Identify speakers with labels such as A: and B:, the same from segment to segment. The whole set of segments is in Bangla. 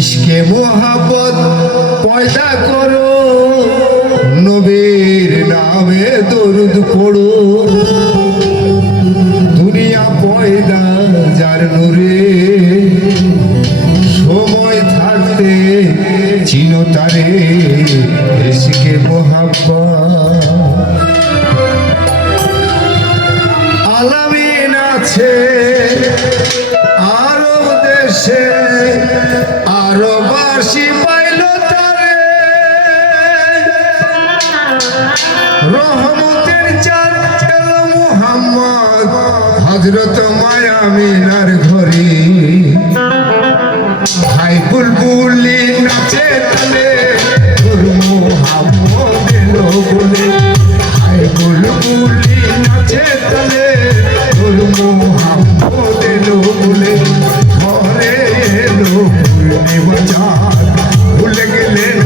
A: ইশকে মোহাবত পয়দা করো। নবীর নামে দরুদ পড়ো। দুনিয়া পয়দা যার নূরে সময় থাকতে চিনো তারে ইশকে মোহাব্বত আরবাসী পাইল তারে। রহমতের চাঁদ এল মোহাম্মদ হজরত মায়ামিনার ঘরে ভাই বুলবুলি নাচে তালে তোর পূর্ণিমা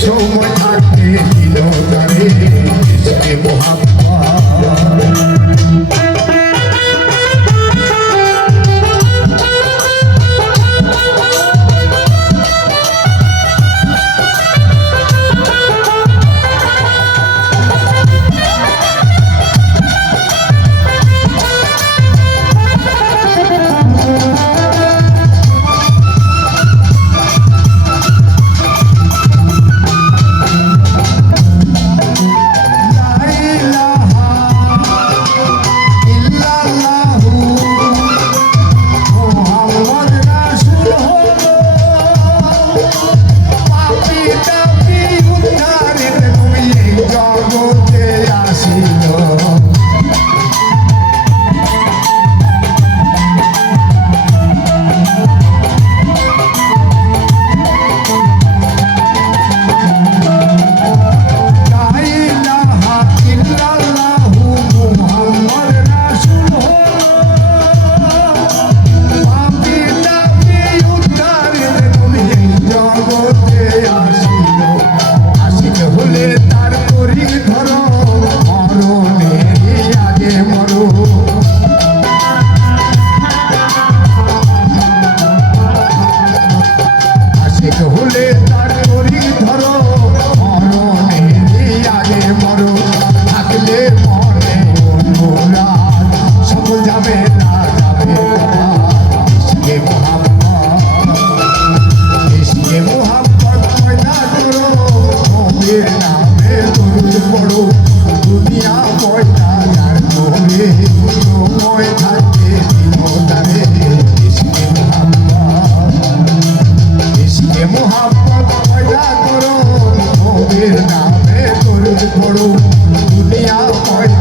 A: সময় থাকতে দিল তারে মহাপ তার করি ধরো করো মোদের নামে করুন করুন দুনিয়া পয়সা